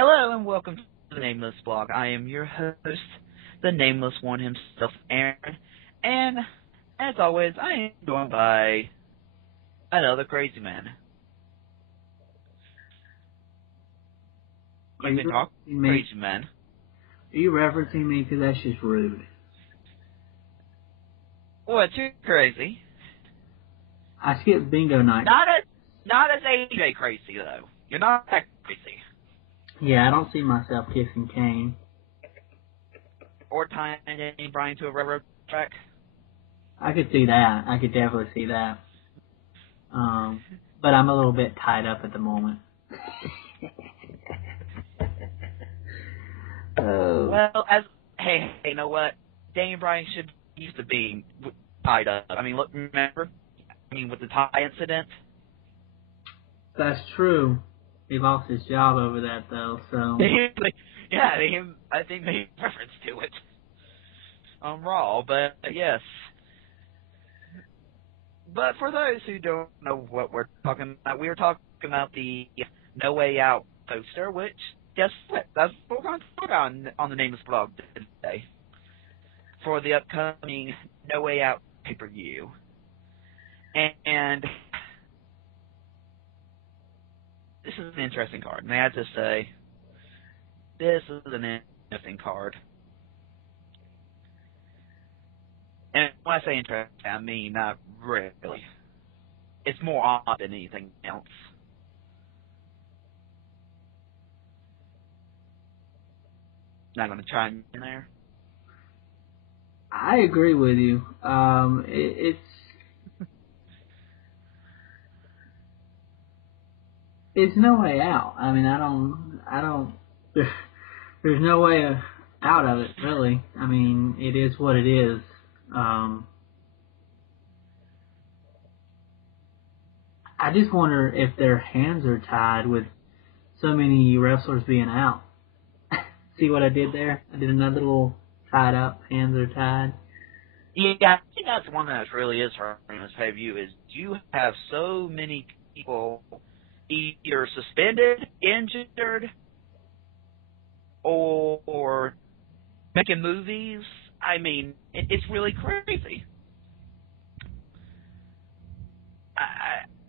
Hello and welcome to the Nameless blog. I am your host, the Nameless One himself, Aaron. And as always, I am joined by another crazy man. You can talk, crazy man. Are you referencing me? Because that's just rude. What, you're crazy? I skipped bingo night. Not as AJ crazy, though. You're not that crazy. Yeah, I don't see myself kissing Kane. Or tying Danny Bryan to a railroad track. I could see that. I could definitely see that. But I'm a little bit tied up at the moment. Well, hey, you know what? Danny Bryan should used to be tied up. I mean, look, remember? I mean, with the tie incident. That's true. He lost his job over that, though. So yeah, I think they made reference to it on Raw, but yes. But for those who don't know what we're talking about, we were talking about the No Way Out poster, which, guess what? That's what we're going to talk about on the Nameless blog today for the upcoming No Way Out pay-per-view. And this is an interesting card. May I just say, this is an interesting card. And when I say interesting, I mean not really. It's more odd than anything else. Not going to chime in there. I agree with you. It's no way out. I mean, I don't. There's no way out of it, really. I mean, it is what it is. I just wonder if their hands are tied with so many wrestlers being out. See what I did there? I did another little tied up. Hands are tied. Yeah, I think that's one that really is hurting this pay-per-view is you have so many people either suspended, injured, or making movies. I mean, it's really crazy.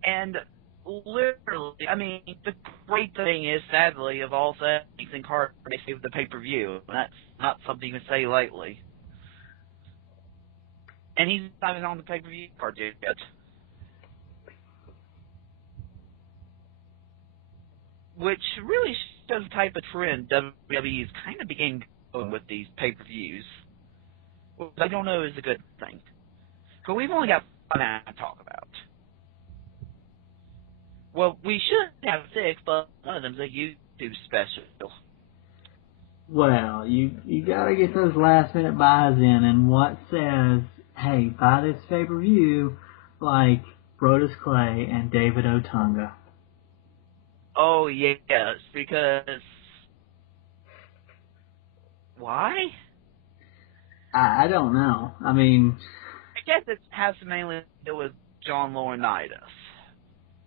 And literally, I mean, the great thing is, sadly, of all things in card, they save the pay-per-view. That's not something you can say lightly. And he's not even on the pay-per-view card yet. Which really shows the type of trend WWE is kind of beginning going with these pay-per-views. Which I don't know is a good thing. But we've only got 5 minutes to talk about. Well, we should have 6, but one of them's a YouTube special. Well, you gotta get those last minute buys in, and what says, hey, buy this pay-per-view like Brodus Clay and David Otunga. Oh, yes, because... Why? I don't know. I mean... I guess it has to mainly do with John Laurinaitis.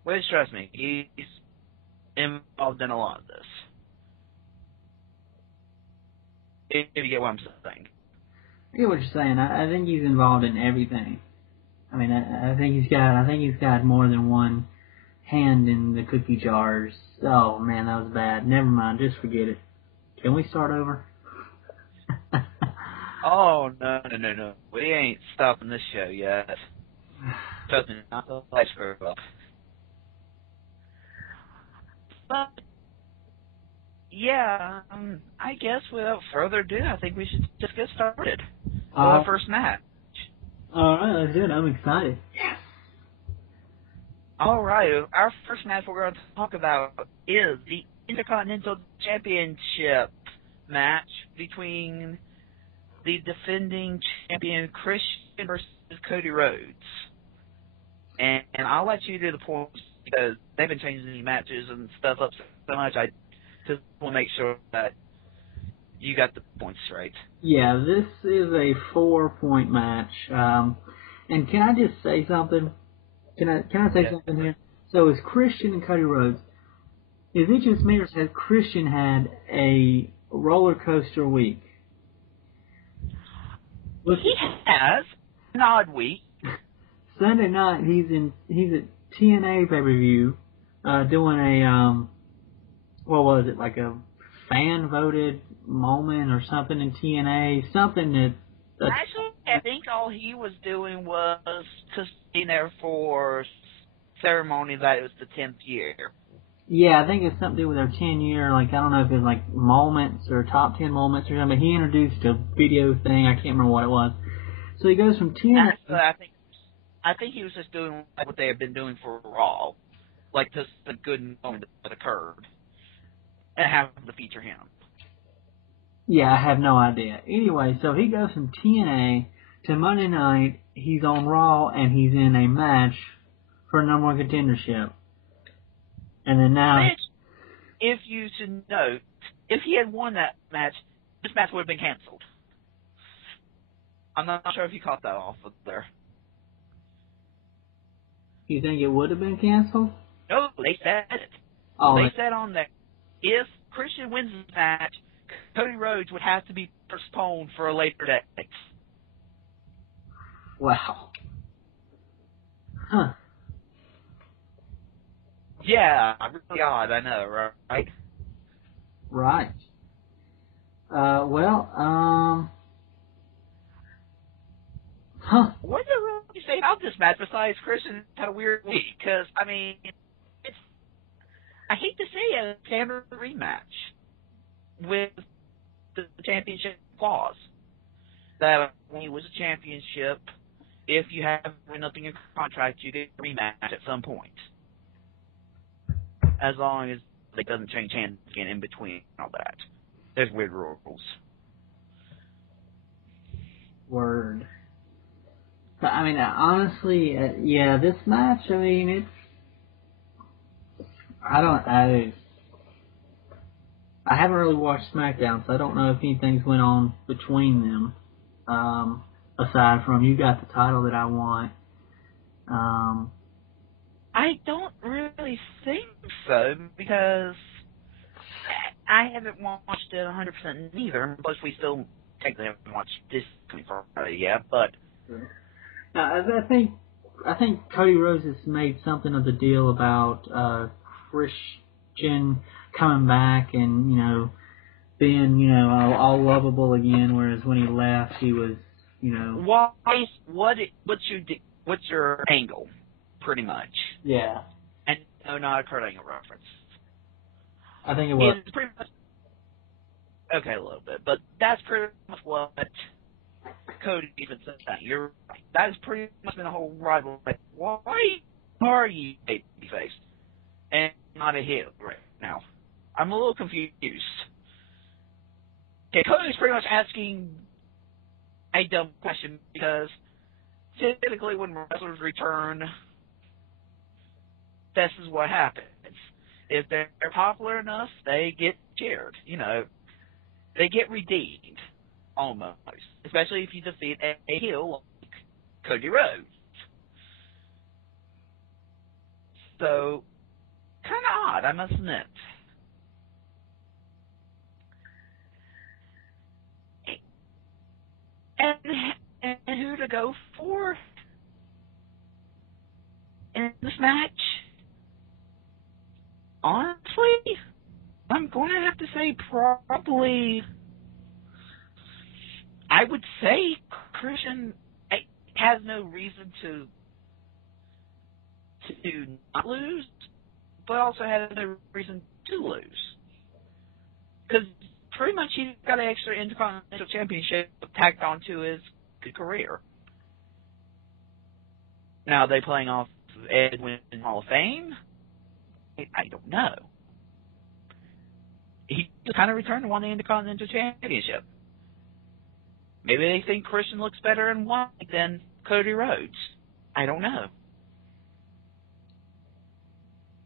Which, trust me, he's involved in a lot of this. If you get what I'm saying. I get what you're saying. I think he's involved in everything. I mean, I think he's got more than one hand in the cookie jars. Oh man, that was bad. Never mind, just forget it. Can we start over? Oh no. We ain't stopping this show yet. Trust me, not the lights very well. But yeah, I guess without further ado, I think we should just get started with our first match. Alright, let's do it. I'm excited. Yes. Alright, our first match we're going to talk about is the Intercontinental Championship match between the defending champion Christian versus Cody Rhodes. And I'll let you do the points because they've been changing the matches and stuff up so much. I just want to make sure that you got the points right. Yeah, this is a 4-point match. And can I just say something? Can I say something here? So it's Christian and Cody Rhodes. Is it just me, or has Christian had a roller coaster week? Look, He has an odd week. Sunday night he's at TNA pay-per-view, doing a what was it, like a fan voted moment or something in TNA, something that. Actually, I think all he was doing was just being there for ceremony that it was the 10th year. Yeah, I think it's something to do with their 10-year, like, I don't know if it's like moments or top 10 moments or something, but he introduced a video thing, I can't remember what it was. So he goes from TNA. Actually, I think he was just doing like what they had been doing for Raw, like just a good moment that occurred, and have to feature him. Yeah, I have no idea. Anyway, so he goes from TNA to Monday night, he's on Raw, and he's in a match for a number one contendership. And then now... Which, if you should note, if he had won that match, this match would have been canceled. I'm not sure if you caught that off of there. You think it would have been canceled? No, they said it. Oh, they said on there, if Christian wins this match, Cody Rhodes would have to be postponed for a later date. Wow. Huh. Yeah, really odd, I know, right? Right. Huh. What do you say about this match besides Christian had a weird week? Because, I mean, it's, I hate to say it, a standard rematch with the championship clause. That when you lose a championship, if you have nothing in your contract, you get a rematch at some point. As long as it doesn't change hands again in between and all that. There's weird rules. Word. But, I mean, honestly, yeah, this match, I mean, it's... I haven't really watched SmackDown, so I don't know if anything's went on between them. Aside from, you got the title that I want. I don't really think so, because I haven't watched it 100% neither. Plus, we still technically haven't watched this Friday yet, but... I think Cody Rhodes has made something of the deal about Christian coming back and, you know, being, you know, all lovable again, whereas when he left, he was, you know... What's your angle, pretty much? Yeah. And no, not a Kurt Angle reference. I think it was. It's pretty much... Okay, a little bit, but that's pretty much what Cody even said. You're right. That has pretty much been the whole rivalry. Like, why are you babyface and not a heel right now? I'm a little confused. Okay, Cody's pretty much asking a dumb question because typically when wrestlers return, this is what happens. If they're popular enough, they get cheered. You know, they get redeemed, almost. Especially if you defeat a heel like Cody Rhodes. So, kind of odd, I must admit. And who to go for in this match? Honestly, I'm going to have to say probably... I would say Christian has no reason to not lose, but also has no reason to lose. Because pretty much he got an extra Intercontinental Championship tacked onto his career. Now, are they playing off Edwin Hall of Fame? I don't know. He just kind of returned and won the Intercontinental Championship. Maybe they think Christian looks better in white than Cody Rhodes. I don't know.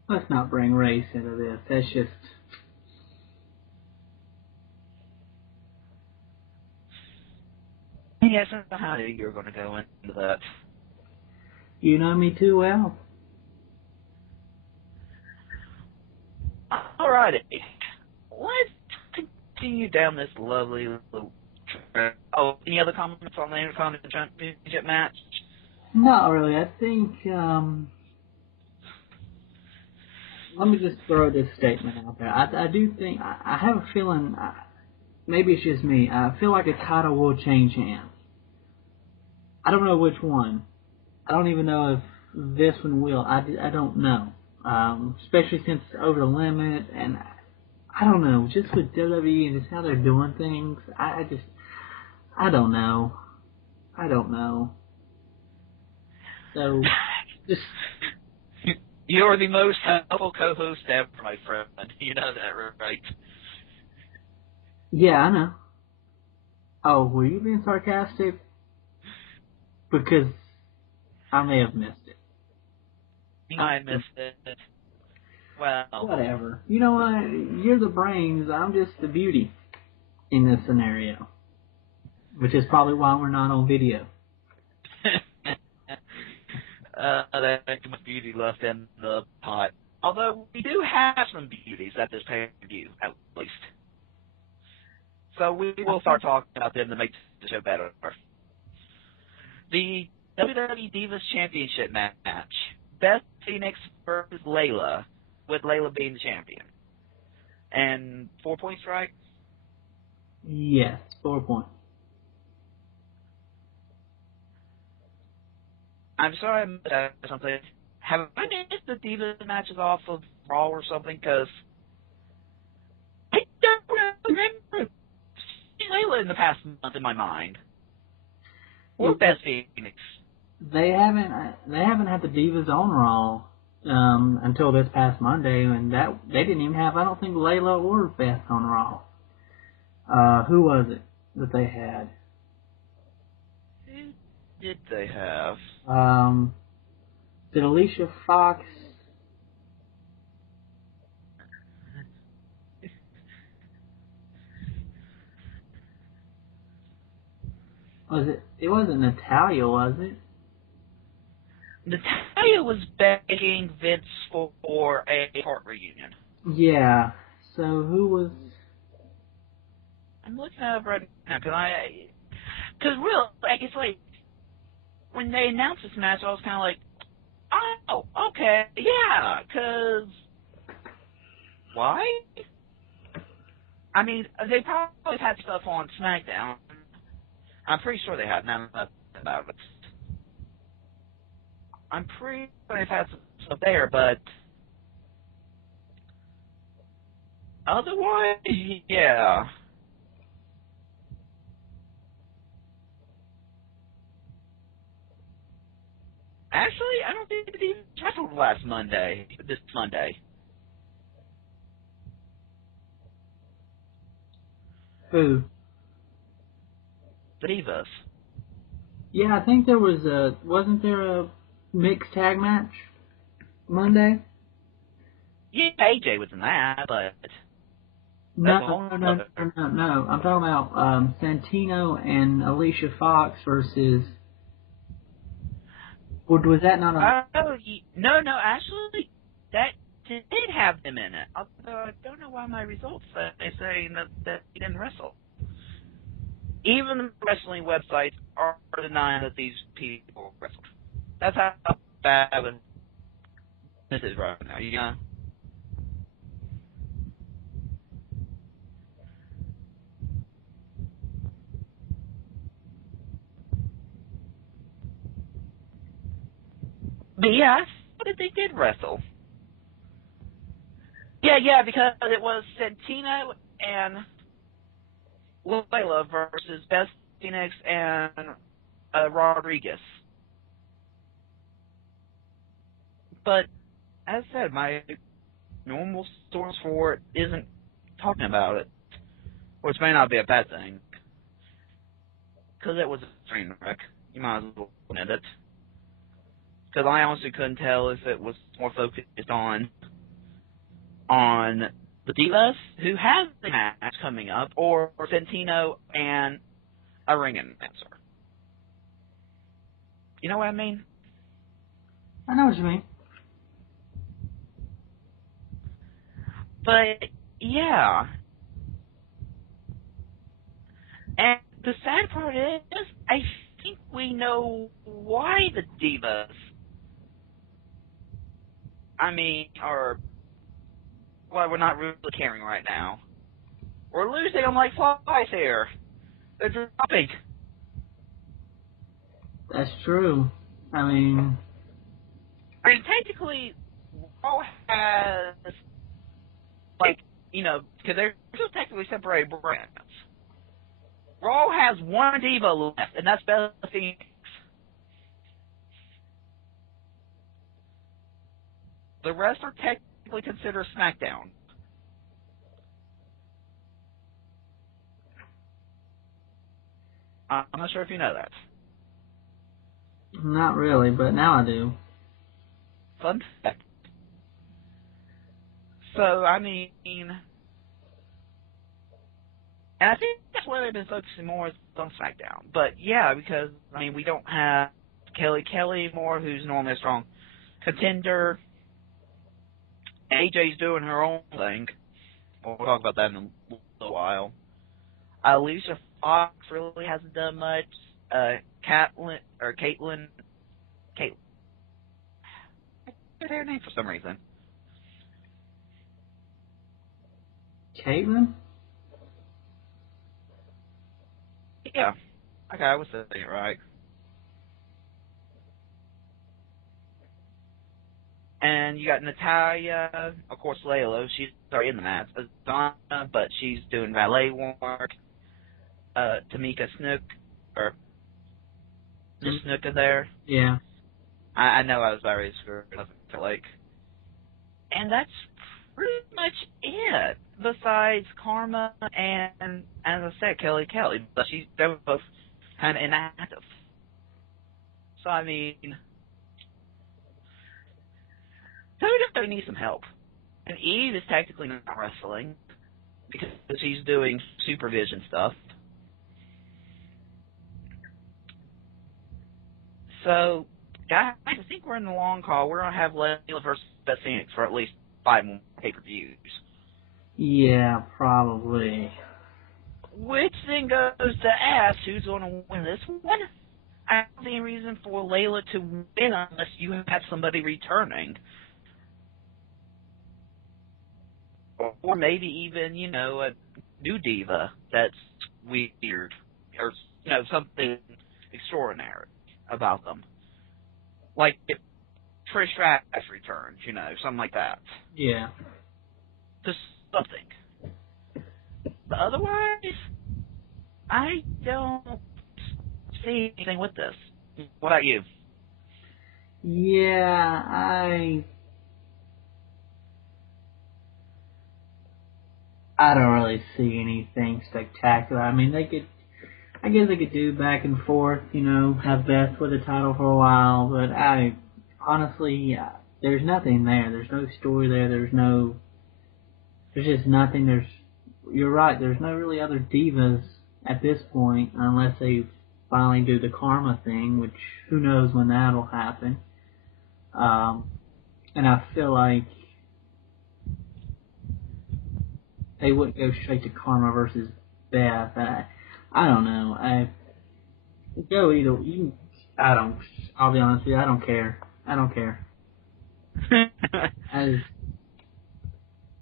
Let's not bring race into this. That's just... Yes, I don't know how you're going to go into that. You know me too well. All Alrighty. Let's continue down this lovely little trip. Oh, any other comments on the Intercontinental Championship match? Not really. I think, let me just throw this statement out there. I do think, I have a feeling, maybe it's just me, I feel like a title will change hands. I don't know which one. I don't even know if this one will. I don't know. Especially since it's over the limit, and I don't know, just with WWE and just how they're doing things, I don't know. I don't know. So, just... You're the most helpful co-host ever, my friend. You know that, right? Yeah, I know. Oh, were you being sarcastic? Because I may have missed it. I missed it. Well, whatever. You know what? You're the brains. I'm just the beauty in this scenario. Which is probably why we're not on video. There's too much beauty left in the pot. Although we do have some beauties at this pay-per-view, at least. So we will start talking about them to make the show better. The WWE Divas Championship match. Beth Phoenix versus Layla, with Layla being the champion. And 4 points, right? Yes, 4 points. I'm sorry I missed something. Have I missed the Divas matches off of Raw or something? Because I don't remember seeing Layla in the past month in my mind. Or Beth Phoenix. They haven't had the Divas on Raw until this past Monday, and that they didn't even have, I don't think, Layla or Beth on Raw. Who was it that they had? Who did they have? Did Alicia Fox? Was it? It wasn't Natalia, was it? Natalia was begging Vince for a heart reunion. Yeah. So who was? I'm looking at it right now because real, like, it's like when they announced this match, I was kind of like, oh, okay, yeah, because why? I mean, they probably had stuff on SmackDown. I'm pretty sure they have. Now about it. I'm pretty sure they've had some stuff there, but otherwise, yeah. Actually, I don't think they even wrestled this Monday. Who? The Divas. Yeah, I think there was wasn't there a mixed tag match Monday? Yeah, AJ was in that, but No. I'm talking about Santino and Alicia Fox versus. Was that not a? No, actually, that did have them in it. Although I don't know why my results say that he didn't wrestle. Even the wrestling websites are denying that these people wrestled. That's how bad this is right now, you know? But yeah, I thought that they did wrestle. Yeah, because it was Santino and Layla versus Beth Phoenix and Rodriguez. But as I said, my normal source for it isn't talking about it, which may not be a bad thing, because it was a train wreck. You might as well admit it. Because I honestly couldn't tell if it was more focused on the Divas, who has the match coming up, or Santino and a ring announcer. You know what I mean? I know what you mean. But yeah, and the sad part is, I think we know why the divas, are why we're not really caring right now. We're losing them like flies here. They're dropping. That's true. I mean, Technically, Raw has, like, because they're still technically separated brands. Raw has one diva left, and that's Beth Phoenix. The rest are technically considered SmackDown. I'm not sure if you know that. not really, but now I do. Fun fact. So, and I think that's where they've been focusing more is on SmackDown. But yeah, because, we don't have Kelly anymore, who's normally a strong contender. AJ's doing her own thing. We'll talk about that in a little while. Alicia Fox really hasn't done much. Caitlyn, I forget her name for some reason. Caitlyn? Yeah. Okay, I was saying it right. And you got Natalia, of course, Layla. She's already in the match. Azana, but she's doing valet work. Tamika Snook, or just Snuka there. Yeah. I know I was very screwed up, I feel like. And that's pretty much it. Besides Karma and, as I said, Kelly. But they were both kind of inactive. So, WWE needs some help. And Eve is technically not wrestling because she's doing supervision stuff. So, guys, I think we're in the long call. We're going to have Layla versus Beth Phoenix for at least 5 more pay-per-views. Yeah, probably. Which then goes to ask who's going to win this one. I don't see any reason for Layla to win unless you have somebody returning. Or maybe even, a new diva that's weird. Or, something extraordinary about them. Like if Trish Stratus returns, something like that. Yeah. Just something. But otherwise, I don't see anything with this. What about you? Yeah, I don't really see anything spectacular. I guess they could do back and forth, have Beth with the title for a while, but honestly, there's nothing there. There's no story there. There's just nothing. You're right, there's no really other divas at this point, unless they finally do the Karma thing, which who knows when that'll happen. And I feel like they wouldn't go straight to Karma versus Beth. I don't know. Go either. I'll be honest with you. I don't care.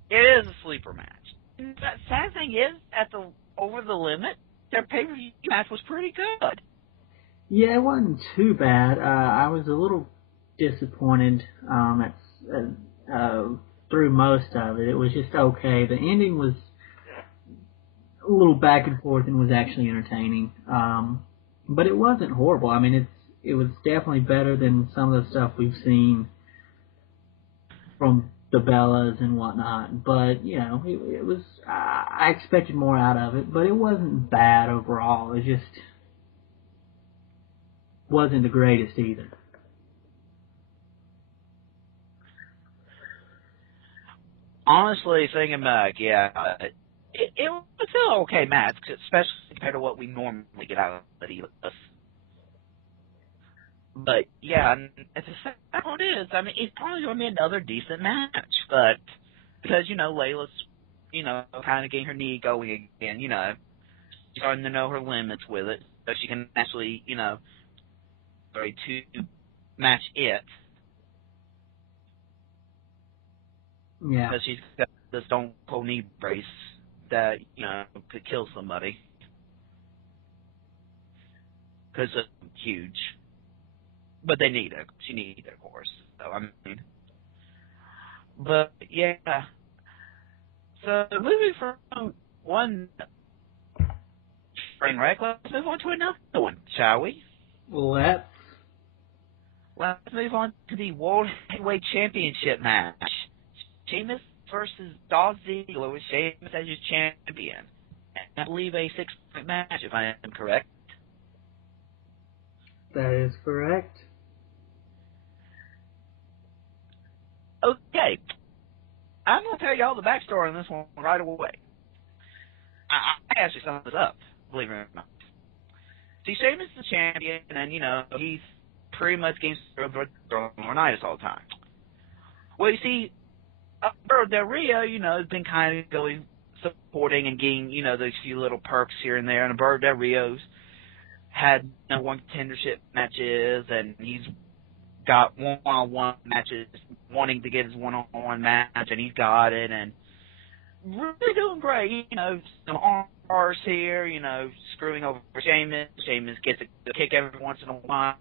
It is a sleeper match. And the sad thing is, at the Over the Limit, their pay-per-view match was pretty good. Yeah, it wasn't too bad. I was a little disappointed through most of it. It was just okay. The ending was a little back and forth and was actually entertaining. But it wasn't horrible. It was definitely better than some of the stuff we've seen from the Bellas and whatnot. But, it was, I expected more out of it, but it wasn't bad overall. It just wasn't the greatest either. Honestly, thinking back, yeah, it was still an okay match, especially compared to what we normally get out of the Divas. But yeah, and the sad part is, it's probably going to be another decent match, but because, Layla's, kind of getting her knee going again, starting to know her limits with it, so she can actually, ready to match it. Yeah. Because she's got the Stone Cold knee brace that, could kill somebody. Because it's huge. But they need it. She needs it, of course. So, I mean. But, yeah. So, moving from one train wreck, let's move on to another one, shall we? Let's move on to the World Heavyweight Championship match. Sheamus versus Dolph Ziggler with Sheamus as your champion. And I believe a 6-point match, if I am correct. That is correct. Okay. I'm going to tell you all the backstory on this one right away. I actually summed this up, believe it or not. See, Sheamus is the champion, and, he's pretty much getting Laurinaitis all the time. Well, you see, Alberto Del Rio, has been kind of going, supporting and getting, those few little perks here and there, and Alberto Del Rio's had one contendership matches, and he's got one-on-one matches, wanting to get his one-on-one match, and he's got it, and really doing great. Some arm bars here, screwing over Sheamus. Sheamus gets a kick every once in a while.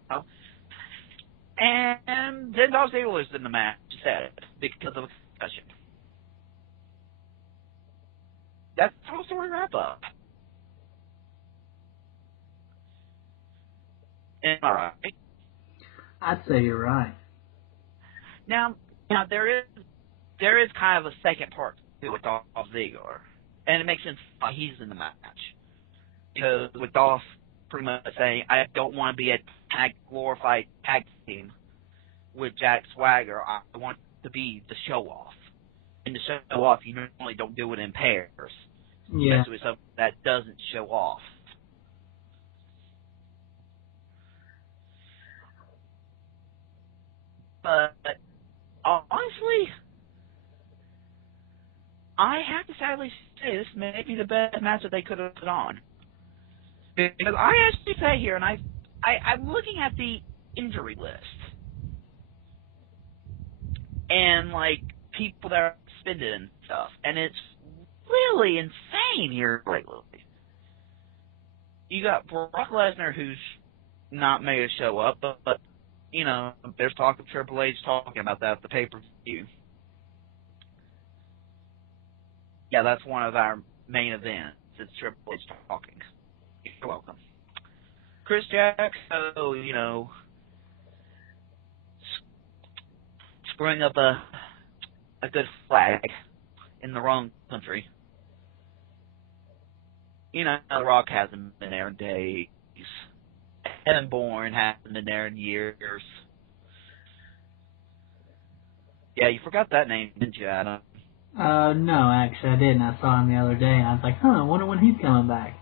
And then Dolph Ziggler's in the match instead because of a concussion. That's the whole story wrap up. Am I right? I'd say you're right. Now there is kind of a second part to it with Dolph Ziggler, and it makes sense why he's in the match. Because with Dolph pretty much saying, I don't want to be a glorified tag team with Jack Swagger. I want to be the show-off. And to show off, you normally don't do it in pairs. Yeah. Especially something that doesn't show off. But honestly, I have to sadly say this may be the best match that they could have put on. Because I actually say here, and I'm looking at the injury list, and people that are suspended and stuff, and it's really insane here lately. You got Brock Lesnar, who's not made a show up, but there's talk of Triple H talking about that at the pay-per-view. Yeah, that's one of our main events. It's Triple H talking. You're welcome. Chris Jericho, screwing up a good flag in the wrong country. The Rock hasn't been there in days. Evan Bourne hasn't been there in years. Yeah, you forgot that name, didn't you, Adam? No, actually I didn't. I saw him the other day, and I was like, I wonder when he's coming back.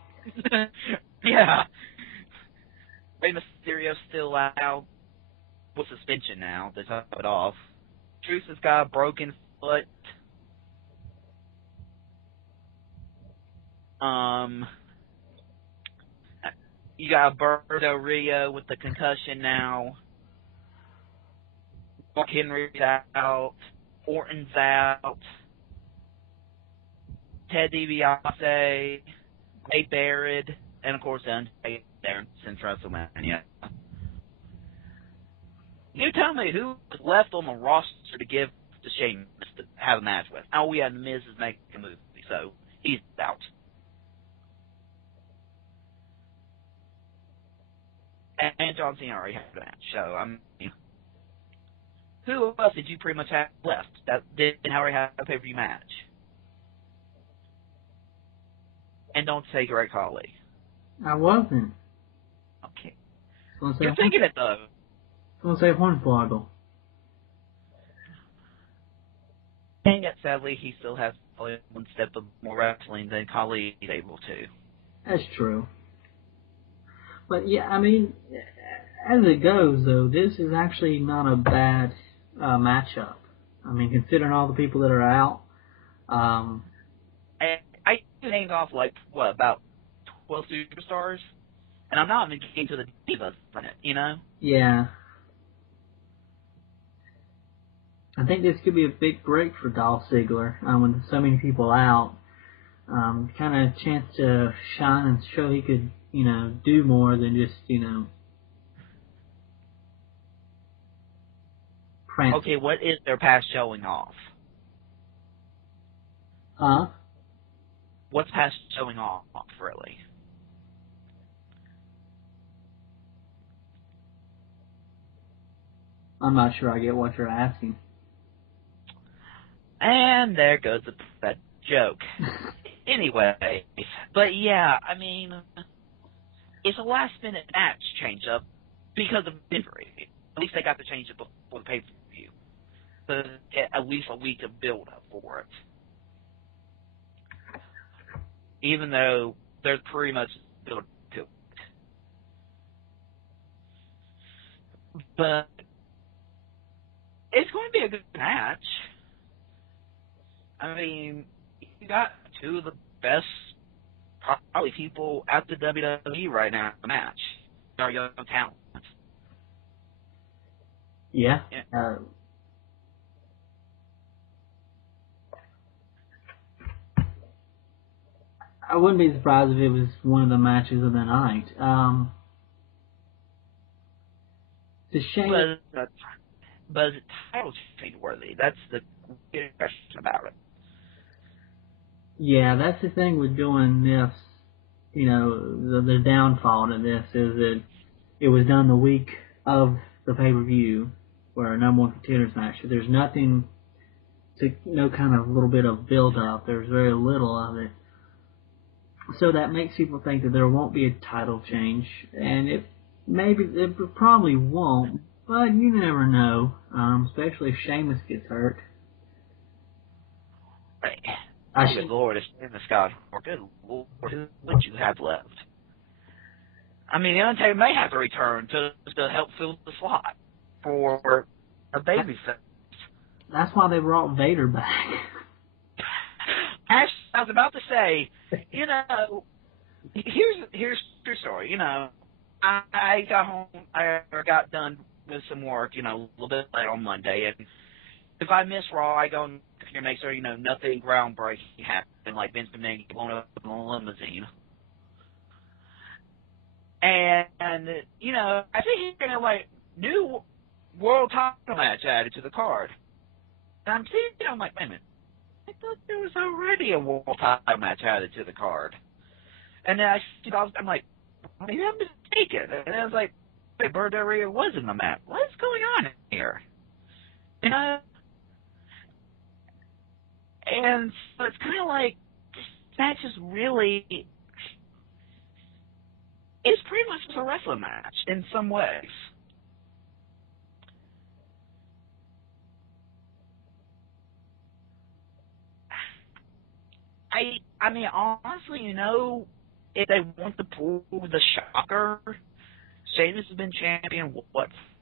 Yeah. Rey Mysterio's still out with suspension now. They top it off. Truth has got a broken foot. You got Alberto Del Rio with the concussion now. Mark Henry's out. Orton's out. Ted DiBiase. Ray Barrett. And, of course, Undertaker there since WrestleMania. You tell me who was left on the roster to give to Sheamus to have a match with. Oh, we had Miz is making a movie, so he's out. And John Cena already had a match, so who else did you pretty much have left that didn't already have a pay-per-view match? And don't say Greg Khali. I wasn't. Okay. You're thinking it, though. I was going to say Hornswoggle. And yet, sadly, he still has probably one step of more wrestling than Khali is able to. That's true. But, yeah, I mean, as it goes, though, this is actually not a bad matchup. I mean, considering all the people that are out, Um, I named off like what about 12 superstars, and I'm not even getting to the divas from it. You know? yeah, I think this could be a big break for Dolph Ziggler with so many people out. Kind of a chance to shine and show he could, do more than just, prance. Okay, what is their past showing off? Huh? What's past showing off, really? I'm not sure I get what you're asking. And there goes that joke. Anyway, but yeah, I mean, it's a last minute match change up because of injury. At least they got to change it before the pay per view. So at least a week of build up for it. Even though there's pretty much build to it. But it's going to be a good match. I mean, you got two of the best probably people at the WWE right now in the match. Our young talent. Yeah. I wouldn't be surprised if it was one of the matches of the night. It's a shame. But it's title change worthy. That's the weird question about it. Yeah, that's the thing with doing this. The downfall to this is that it was done the week of the pay-per-view, where a number one contenders match. So there's nothing to no kind of little bit of build-up. There's very little of it. So that makes people think that there won't be a title change, and it probably won't, but you never know, especially if Sheamus gets hurt. Right. Good Lord, if Sheamus got hurt, good Lord, what you have left? I mean, the Undertaker may have to return to help fill the slot for a babyface. That's why they brought Vader back. Actually, I was about to say, here's your story. I got home, I got done with some work, a little bit late on Monday, and if I miss Raw, I go and make sure, nothing groundbreaking happened, like Vince McMahon blown up in a limousine. And I think like new world title match added to the card. And I'm seeing, I'm like, wait a minute, I thought there was already a world title match added to the card. And then I'm like, maybe I'm mistaken. And I was like, wait, Bird Area was in the match. What's going on here? And so it's kind of like, this match is really, it's pretty much just a wrestling match in some ways. I mean, honestly, if they want to pull the shocker, Sheamus has been champion,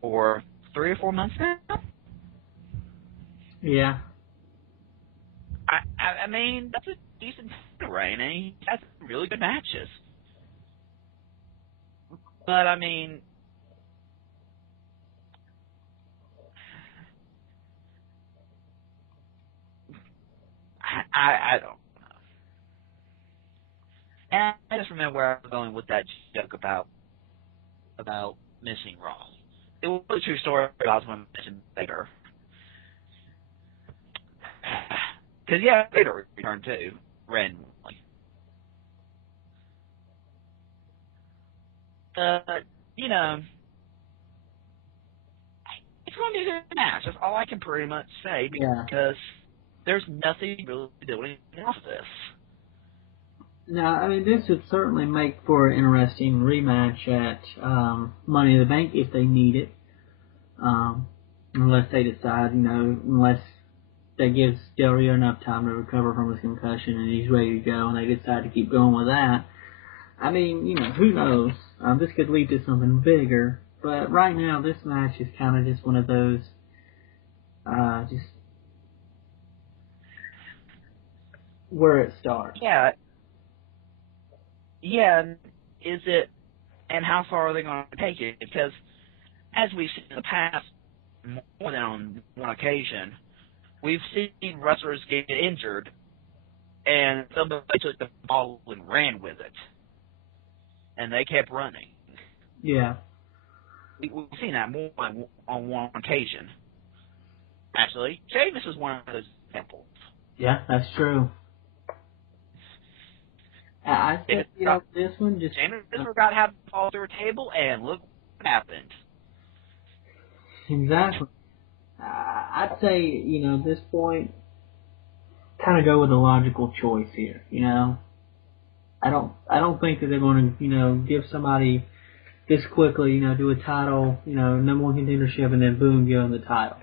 for 3 or 4 months now? Yeah. I mean, that's a decent reign, and he has really good matches. But, I mean, I don't know. And I just remember where I was going with that joke about missing Raw. It was a true story about when I mentioned Vader. Because, yeah, Vader returned too, randomly. But, it's going to be a good match. That's all I can pretty much say, because there's nothing really doing off this. Now, I mean, this would certainly make for an interesting rematch at Money in the Bank if they need it. Unless they decide, unless that gives Del Rio enough time to recover from his concussion and he's ready to go and they decide to keep going with that. I mean, who knows? This could lead to something bigger. But right now, this match is kind of just one of those, where it starts. Yeah, yeah. And and how far are they going to take it? Because as we've seen in the past, more than on one occasion, we've seen wrestlers get injured, and somebody took the ball and ran with it, and they kept running. Yeah. We've seen that more on one occasion. Actually, Sheamus is one of those examples. Yeah, that's true. I said, this one just... Sheamus forgot how to fall through a table, and look what happened. Exactly. I'd say, at this point, kind of go with a logical choice here, I don't think that they're going to, give somebody this quickly, do a title, number one contendership, and then boom, give them the title.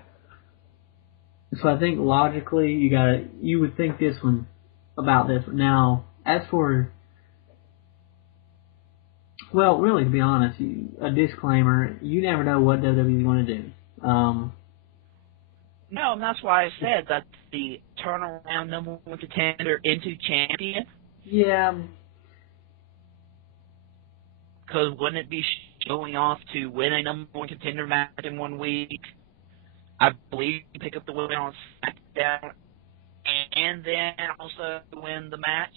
So I think logically, you would think this one about this. Now, as for, well, really, to be honest, a disclaimer: you never know what WWE is going to do. No, and that's why I said that the turnaround number one contender into champion. Yeah. Because wouldn't it be showing off to win a number one contender match in 1 week? I believe you pick up the win on SmackDown, and then also win the match.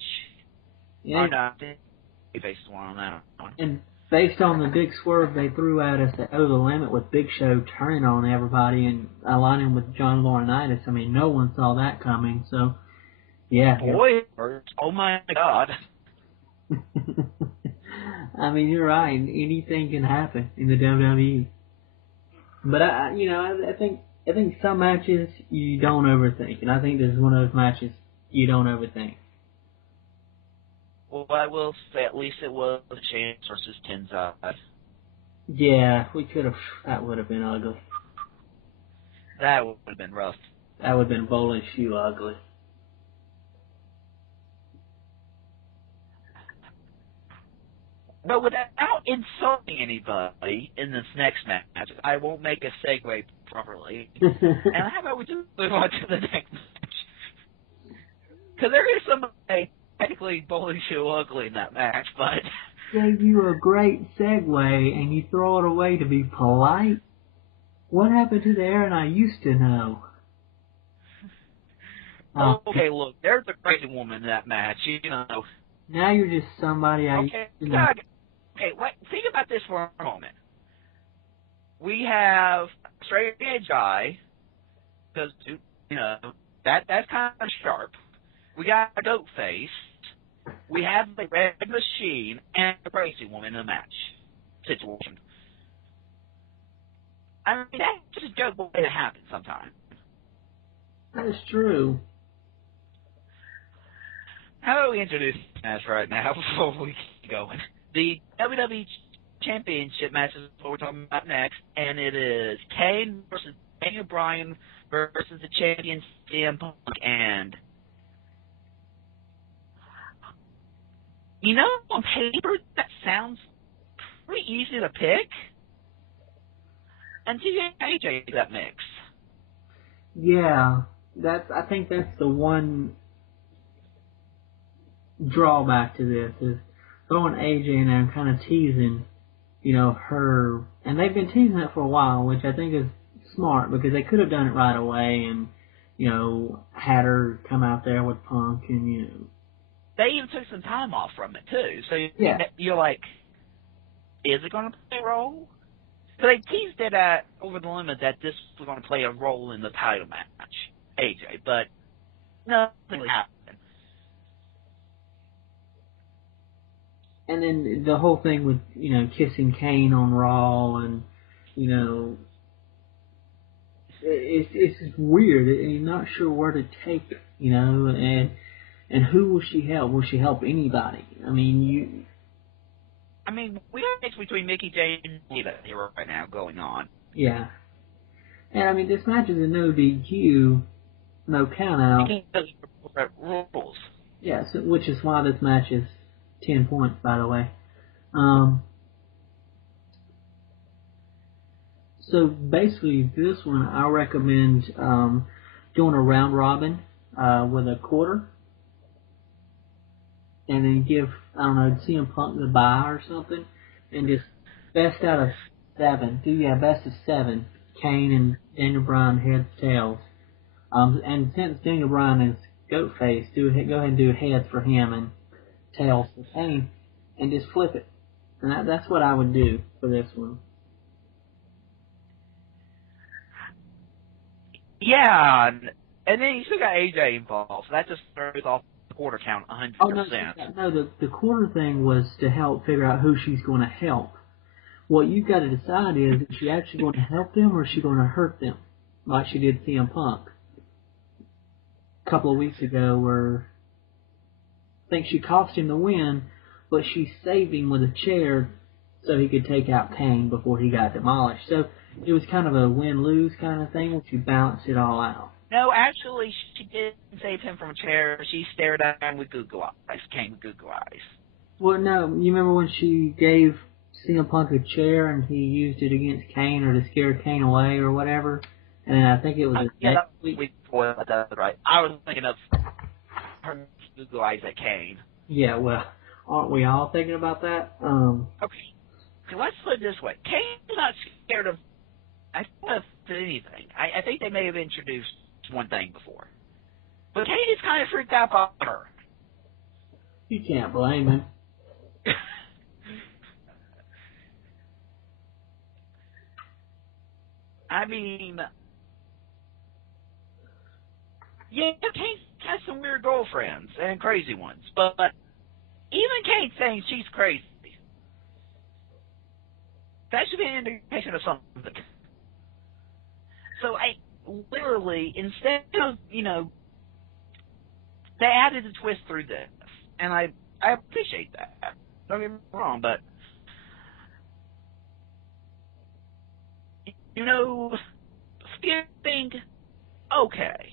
Yeah. Or no, he faced one on that one. And based on the big swerve they threw at us at Over the Limit with Big Show turning on everybody and aligning with John Laurinaitis, I mean, no one saw that coming. So, yeah. Boy, oh my God. I mean, you're right. Anything can happen in the WWE. But I think some matches you don't overthink, and I think this is one of those matches you don't overthink. Well, I will say at least it was Sheamus versus Tenzai. Yeah, we could have. That would have been ugly. That would have been rough. That would have been bowling shoe ugly. But without insulting anybody in this next match, I won't make a segue properly. And how about we just move on to the next match? Because there is somebody technically bowling shoe ugly in that match, but... Gave you a great segue, and you throw it away to be polite? What happened to the Aaron I used to know? Okay, look, there's a crazy woman in that match, Now you're just somebody I used to know. Okay, think about this for a moment. We have a straight edge guy, because, that's kind of sharp. We got a goat face. We have a red machine and a crazy woman in a match situation. I mean, that's just a joke way to happen sometimes. That is true. How about we introduce this match right now before we keep going? The WWE Championship match is what we're talking about next, and it is Kane versus Daniel Bryan versus the champion CM Punk. And, on paper, that sounds pretty easy to pick until you get AJ in that mix. Yeah, I think that's the one drawback to this is throwing AJ in there and kind of teasing, her, and they've been teasing it for a while, which I think is smart because they could have done it right away and, had her come out there with Punk and, They even took some time off from it too, so yeah. You're like, is it going to play a role? So they teased it at Over the Limit that this was going to play a role in the title match, AJ, but nothing really happened. And then the whole thing with, kissing Kane on Raw and, it's weird. I'm not sure where to take it, and who will she help? Will she help anybody? I mean, we have a mix between Mickey James and Lita here right now going on. Yeah. And, this match is a no DQ, no count out. Rules. Yeah, which is why this match is 10 points, by the way. So basically, this one I recommend doing a round robin with a quarter. and then give, I don't know, CM Punk the bye or something, and just best out of 7. Best of 7. Kane and Daniel Bryan heads, tails. And since Daniel Bryan is goat face, go ahead and do heads for him and tails for Kane, and just flip it. And that's what I would do for this one. Yeah, and then you still got AJ involved, so that just throws off the quarter count 100%. Oh, no, the quarter thing was to help figure out who she's going to help. What you've got to decide is she actually going to help them or is she going to hurt them, like she did CM Punk a couple of weeks ago, where I think she cost him the win, but she saved him with a chair so he could take out Kane before he got demolished. So it was kind of a win-lose kind of thing, where she balanced it all out. No, actually, she didn't save him from a chair. She stared at him with goo eyes, Kane with goo eyes. Well, no, you remember when she gave CM Punk a chair and he used it against Kane or to scare Kane away or whatever? And then I think it was next week. That's right. I was thinking of her goo eyes at Kane. Yeah, well, aren't we all thinking about that? Okay, let's put it this way. Kane's not scared of anything. I think they may have introduced one thing before. But Kane is kind of freaked out by her. You can't blame him. I mean, yeah, Kane has some weird girlfriends and crazy ones, but even Kane saying she's crazy, that should be an indication of something. So literally, instead of, they added a twist through this, and I appreciate that. Don't get me wrong, but skipping, okay.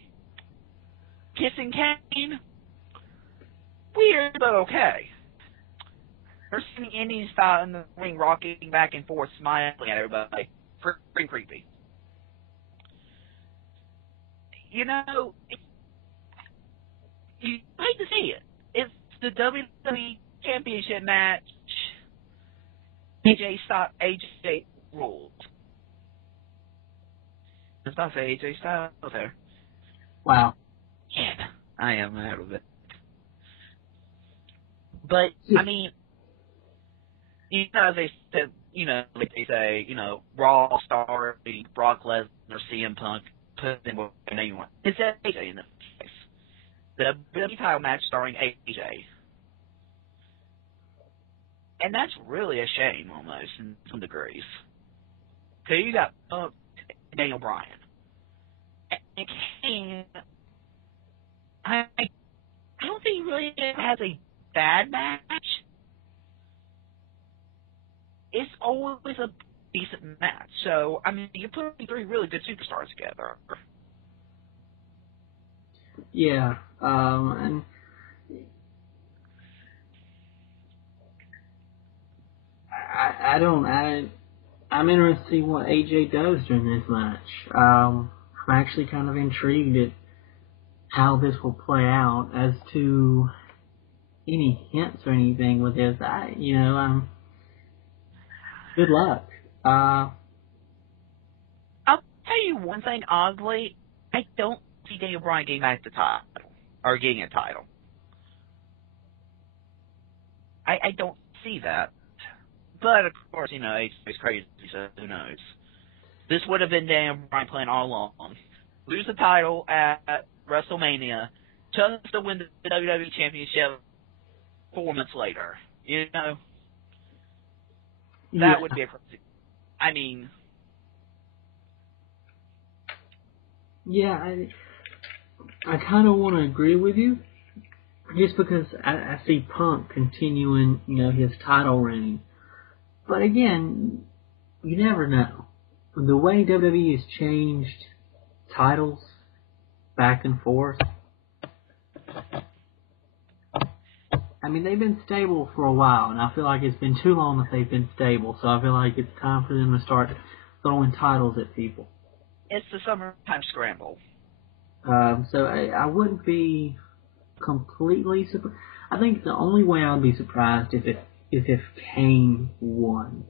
Kissing Kane, weird, but okay. Her singing Indian style in the ring, rocking back and forth, smiling at everybody, pretty creepy. You hate to see it. It's the WWE Championship match. AJ rules. Let's not say AJ Styles there. Wow. Yeah, I am out of it. But, I mean, they said, like they say, Raw star, Brock Lesnar, CM Punk, put in whatever name you want. It's AJ in this case. The WWE title match starring AJ. And that's really a shame, almost, in some degrees. Because you got Punk and Daniel Bryan. And Kane, I don't think he really has a bad match. It's always a decent match. So, I mean, you're putting 3 really good superstars together. Yeah, and I'm interested to see what AJ does during this match. I'm actually kind of intrigued at how this will play out. As to any hints or anything with this, good luck. I'll tell you one thing, oddly, I don't see Daniel Bryan getting back the title, or getting a title. I don't see that. But, of course, AJ's crazy, so who knows. This would have been Daniel Bryan playing all along. Lose the title at WrestleMania, just to win the WWE Championship 4 months later. That would be a crazy. I mean... Yeah, I kind of want to agree with you, just because I see Punk continuing, his title reign. But again, you never know. The way WWE has changed titles back and forth, I mean, they've been stable for a while, and I feel like it's been too long that they've been stable, so I feel like it's time for them to start throwing titles at people. It's the summertime scramble. So I wouldn't be completely surprised. I think the only way I would be surprised is if Kane won.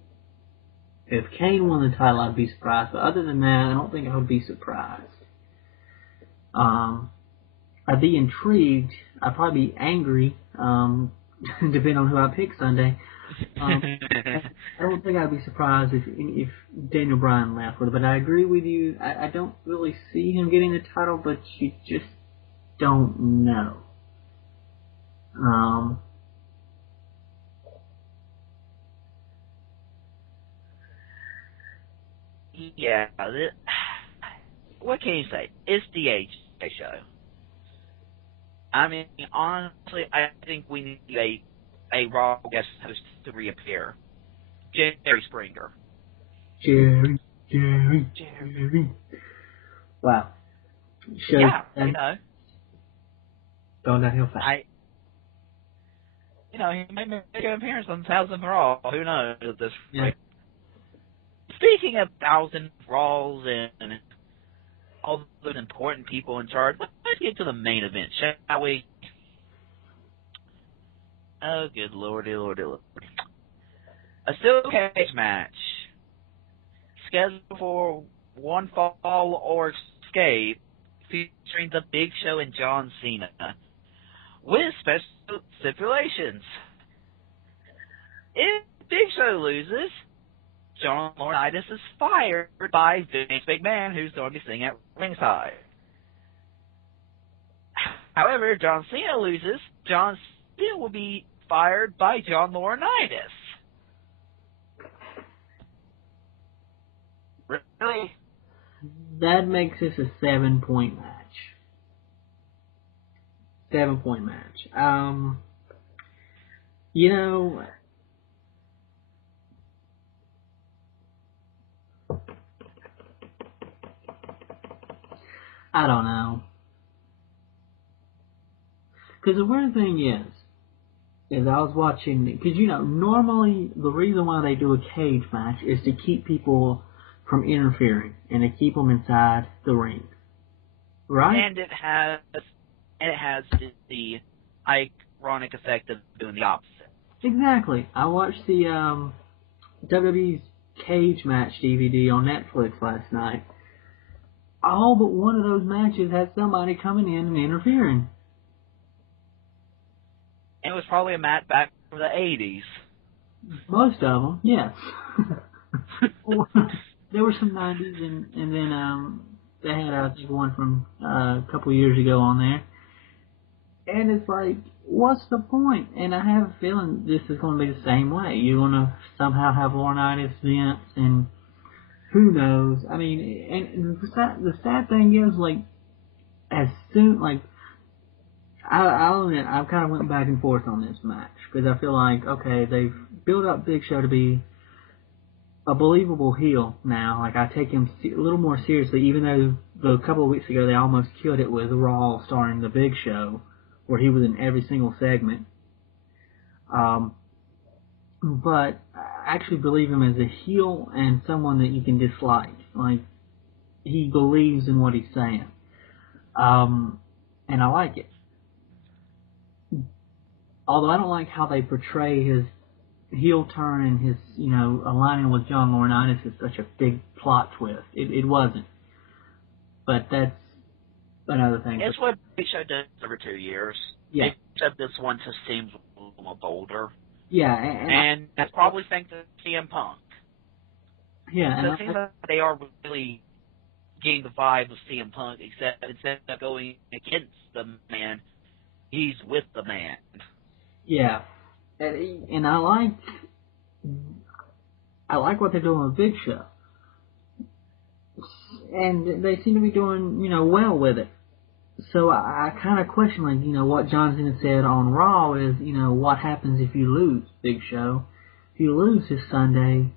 If Kane won the title, I'd be surprised. But other than that, I don't think I would be surprised. I'd be intrigued. I'd probably be angry, depending on who I pick Sunday. I don't think I'd be surprised if Daniel Bryan left with it. But I agree with you. I don't really see him getting the title, but you just don't know. Yeah. What can you say? It's the AJ show. I mean, honestly, I think we need a Raw guest host to reappear. Jerry Springer. Jerry. Wow. Yeah, you know. Going downhill fast. He may make an appearance on 1000 Raw. Who knows at this point. Speaking of 1000 Raws and all those important people in charge, let's get to the main event, shall we? Oh, good lordy, lordy, lordy. A steel cage match scheduled for one fall or escape, featuring The Big Show and John Cena, with special stipulations. If Big Show loses, John Laurinaitis is fired by Vince McMahon, who's going to be sitting at ringside. However, if John Cena loses, John Cena will be fired by John Laurinaitis. Really? That makes this a 7-point match. 7-point match. You know, I don't know. Because the weird thing is I was watching, because normally the reason why they do a cage match is to keep people from interfering and to keep them inside the ring, right? And it has the ironic effect of doing the opposite. Exactly. I watched the WWE's cage match DVD on Netflix last night. All but one of those matches had somebody coming in and interfering. And it was probably a match back from the 80s. Most of them, yes. There were some 90s, and then they had, I think, one from a couple years ago on there. And it's like, what's the point? And I have a feeling this is going to be the same way. You're going to somehow have Laurinaitis, Vince, and who knows? I mean, and the sad thing is, like, as soon, like, I'll admit, I kind of went back and forth on this match, because I feel like, okay, they've built up Big Show to be a believable heel now. Like, I take him a little more seriously, even though a couple of weeks ago they almost killed it with Raw starring The Big Show, where he was in every single segment. But I actually believe him as a heel and someone that you can dislike. Like, he believes in what he's saying. And I like it. Although I don't like how they portray his heel turn and his, aligning with John Laurinaitis is such a big plot twist. It wasn't. But that's another thing. It's what Big Show does every 2 years. Yeah. Except this one just seems a little more bolder. Yeah. And that's probably thanks to CM Punk. Yeah. So it seems like they are really getting the vibe of CM Punk, except instead of going against the man, he's with the man. Yeah. And I like what they're doing with Big Show. And they seem to be doing, well with it. So I kind of question, like, what John Cena said on Raw is, what happens if you lose, Big Show? If you lose this Sunday,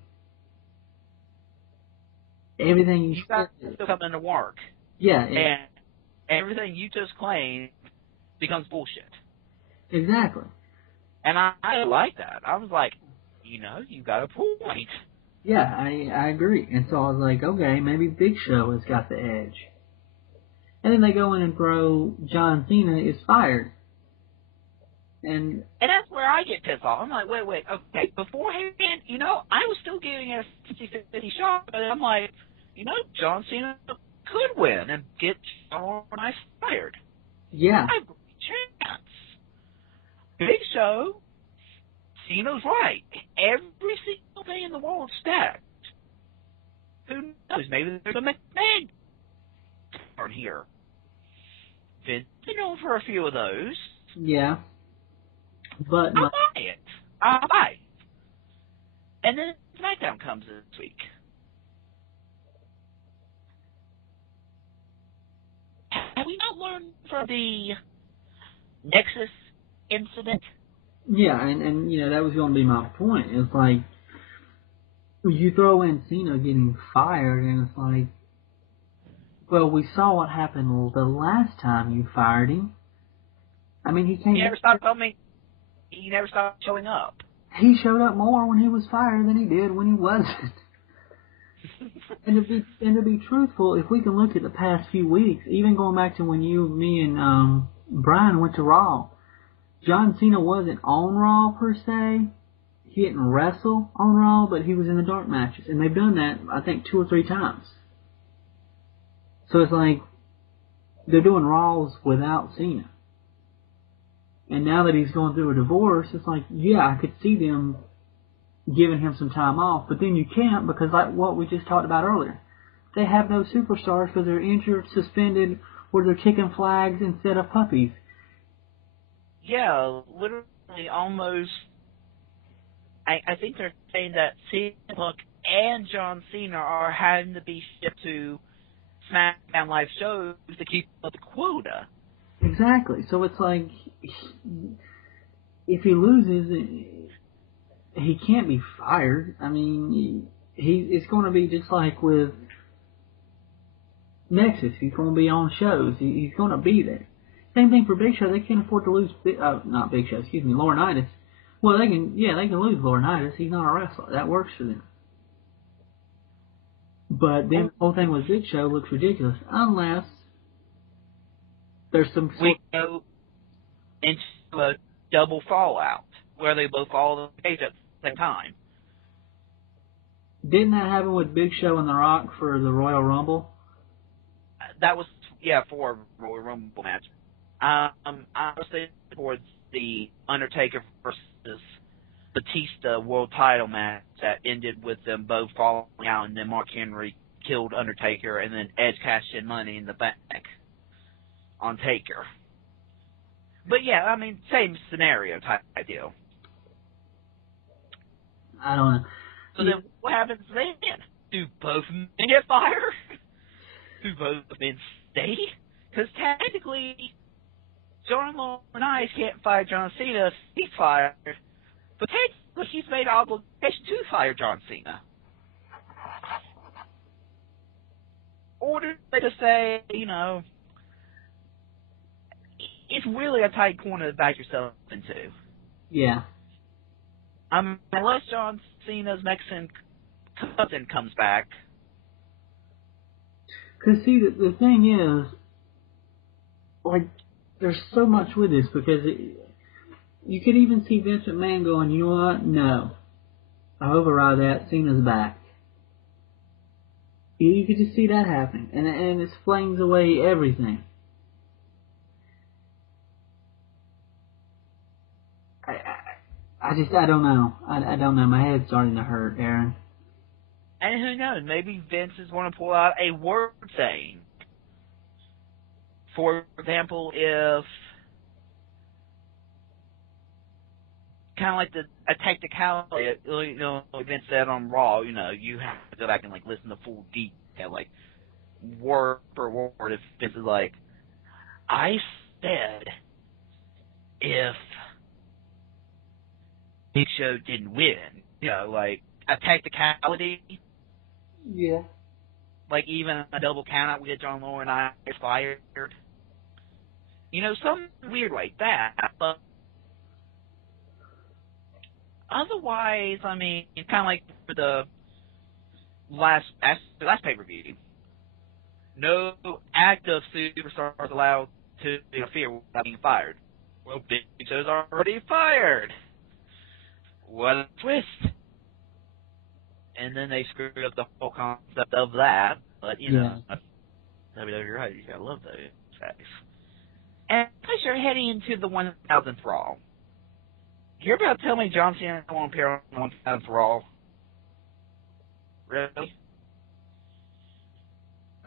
everything you got to come into work. Yeah. And everything you just claimed becomes bullshit. Exactly. And I like that. I was like, you got a point. Yeah, I agree. And so I was like, okay, maybe Big Show has got the edge. And then they go in and throw John Cena is fired. And that's where I get pissed off. I'm like, wait, okay. Beforehand, I was still giving it a 50-50 shot, but I'm like, John Cena could win and get Shawn Michaels fired. yeah, I have a chance. Big Show, Cena's right. Every single thing in the world stacked. Who knows? Maybe there's a McMahon turn here. Vince, for a few of those. yeah. But I'll buy it. I'll buy it. And then SmackDown comes this week. Have we not learned from the Nexus incident? yeah, and that was going to be my point. It's like you throw in Cena getting fired, and it's like, well, we saw what happened the last time you fired him. I mean, he came. He never stopped coming. He never stopped showing up. He showed up more when he was fired than he did when he wasn't. And to be truthful, if we can look at the past few weeks, even going back to when me and Brian went to Raw, John Cena wasn't on Raw per se. He didn't wrestle on Raw, but he was in the dark matches, and they've done that I think 2 or 3 times. So it's like they're doing Raws without Cena. And now that he's going through a divorce, it's like, yeah, I could see them giving him some time off, but then you can't because, like what we just talked about earlier, they have no superstars because they're injured, suspended, or they're kicking flags instead of puppies. Yeah, literally almost. I think they're saying that CM Punk and John Cena are having to be shipped to SmackDown live shows to keep up the quota. Exactly. So it's like, if he loses, he can't be fired. I mean, it's going to be just like with Nexus. He's going to be on shows. He's going to be there. Same thing for Big Show. They can't afford to lose, not Big Show, excuse me, Laurinaitis. Well, they can lose Laurinaitis. He's not a wrestler. That works for them. But then the whole thing with Big Show looks ridiculous unless there's some we go into a double fallout where they both fall on the cage at the same time. Didn't that happen with Big Show and The Rock for the Royal Rumble? That was, for a Royal Rumble match. I was thinking towards the Undertaker versus Batista world title match that ended with them both falling out, and then Mark Henry killed Undertaker, and then Edge cashed in Money in the Bank on Taker. But yeah, I mean, same scenario type deal. I don't know. So then what happens then? Do both men get fired? Do both men stay? Because technically, John Laurinaitis can't fire John Cena if he's fired, but technically he's made an obligation to fire John Cena. Or do they just say, it's really a tight corner to back yourself into. Yeah. Unless John Cena's Mexican cousin comes back. Because, see, the thing is, like, there's so much with this because you could even see Vince McMahon going, you know what? No. I'll override that. Cena's back. You could just see that happening. And it explains away everything. I don't know. I don't know. My head's starting to hurt, Aaron. And who knows? Maybe Vince is going to pull out a word saying. For example, if kind of like a technicality, Vince said on Raw, you have to go back and listen to full detail, word for word. If Vince is like, I said, if Big Show didn't win, a technicality. Yeah. Even a double countout with John Laurinaitis fired. Something weird like that. But otherwise, I mean, kind of like for the last pay-per-view, no active superstars allowed to interfere without being fired. Well, Big Show's already fired. What a twist. And then they screwed up the whole concept of that. But, you Yeah. know, WWE, right, you gotta love those guys. And plus you're heading into the 1000th Raw. You're about to tell me John Cena won't appear on the 1000th Raw? Really?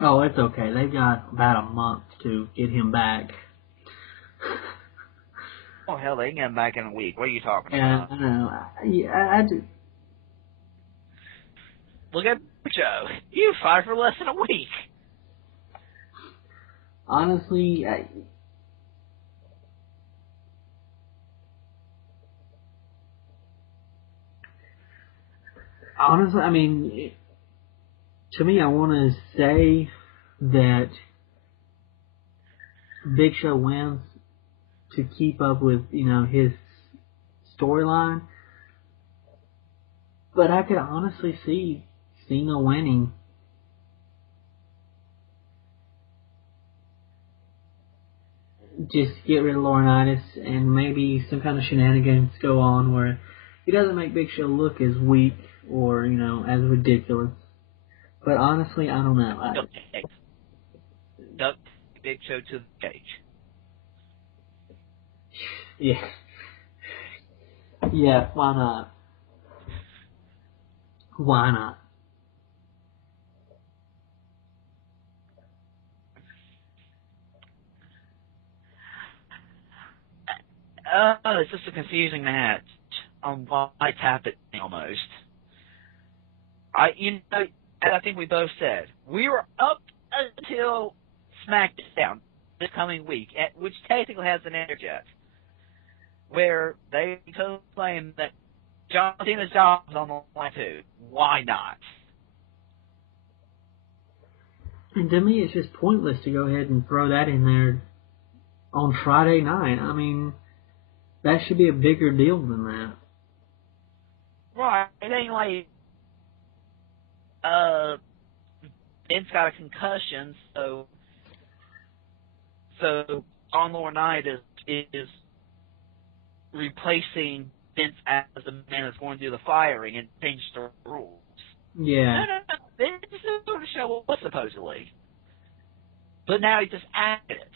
Oh, it's okay. They've got about a month to get him back. Oh, hell, they can get him back in a week. What are you talking Yeah, about? I know. I do. Look at Joe. You fired for less than a week. Honestly, I mean, to me, I want to say that Big Show wins to keep up with, his storyline. But I could honestly see Cena winning. Just get rid of Laurinaitis and maybe some kind of shenanigans go on where he doesn't make Big Show look as weak or, as ridiculous. But honestly, I don't know. Duck Big Show to the cage. Yeah. Yeah, why not? Why not? It's just a confusing match on why tap it almost. As I think we both said, we were up until SmackDown this coming week, which technically has an interjet, where they claim that John Cena's job is on the line too. Why not? And to me, it's just pointless to go ahead and throw that in there on Friday night. I mean, that should be a bigger deal than that. Right. It ain't like Vince got a concussion, so John Laurinaitis is replacing Vince as the man that's going to do the firing and change the rules. Yeah. No. Vince is going to show up supposedly, but now he just added it.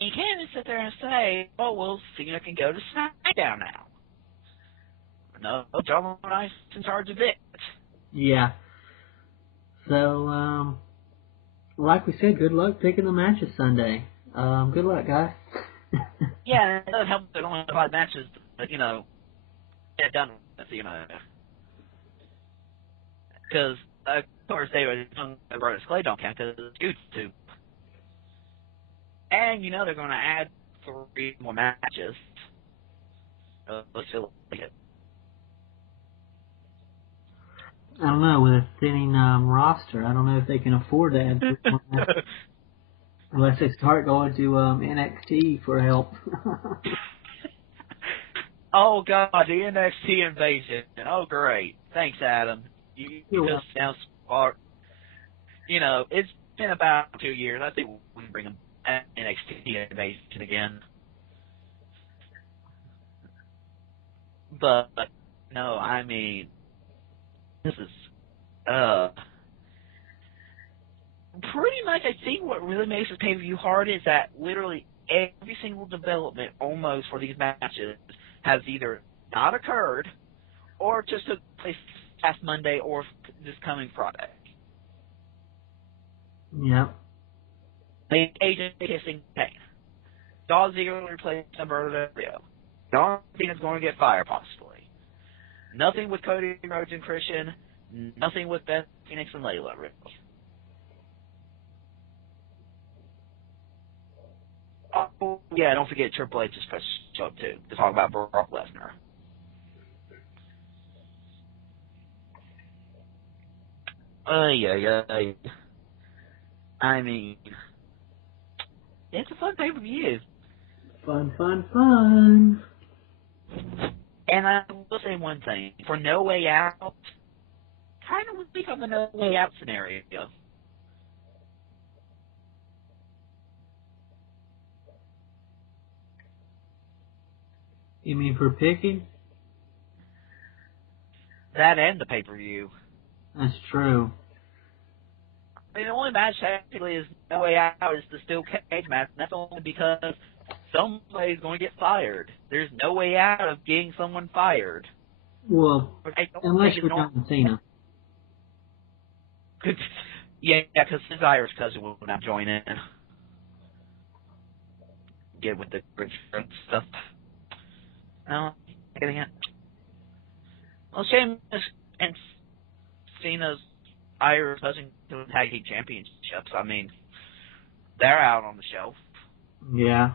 You can't just sit there and say, "Oh, well, Cena can go to SmackDown now." No, John Laurinaitis is in charge of it. Yeah. So, like we said, good luck picking the matches Sunday. Good luck, guys. Yeah, it doesn't help that only 5 matches, but, get done with, Because, of course, they were Brodus Clay don't count because it's YouTube. And, they're going to add 3 more matches. Let's feel like it. I don't know, with a thinning roster, I don't know if they can afford that. Unless they start going to NXT for help. Oh, God, the NXT invasion. Oh, great. Thanks, Adam. You just sound smart. It's been about 2 years. I think we can bring them NXT invasion again. But, no, I mean, this is, pretty much, I think what really makes this pay-per-view hard is that literally every single development almost for these matches has either not occurred or just took place last Monday or this coming Friday. Yep. Like AJ kissing Kane. Dolph Ziggler replaced Alberto Del Rio. John Cena's going to get fired, possibly. Nothing with Cody Rhodes and Christian. Nothing with Beth Phoenix and Layla, really. Oh, yeah, don't forget Triple H is supposed to show up, too, to talk about Brock Lesnar. Yeah. I mean, it's a fun pay-per-view. Fun. And I will say one thing. For No Way Out, kind of weak on the No Way Out scenario. You mean for picking? That and the pay-per-view. That's true. I mean, the only match technically is No Way Out is the steel cage match, and that's only because somebody's going to get fired. There's no way out of getting someone fired. Well, I don't unless think you're it's John Cena. yeah, because his Irish cousin will not join in. Get with the insurance stuff. No, getting it. Well, Sheamus and Cena's Irish cousin to the tag team championships. I mean, they're out on the shelf. Yeah.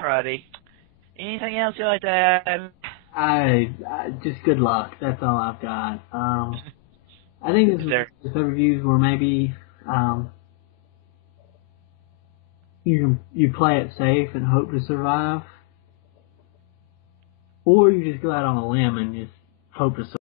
Alrighty. Anything else you like to add? I just good luck. That's all I've got. I think this is the pay-per-views where maybe you play it safe and hope to survive, or you just go out on a limb and just hope to survive.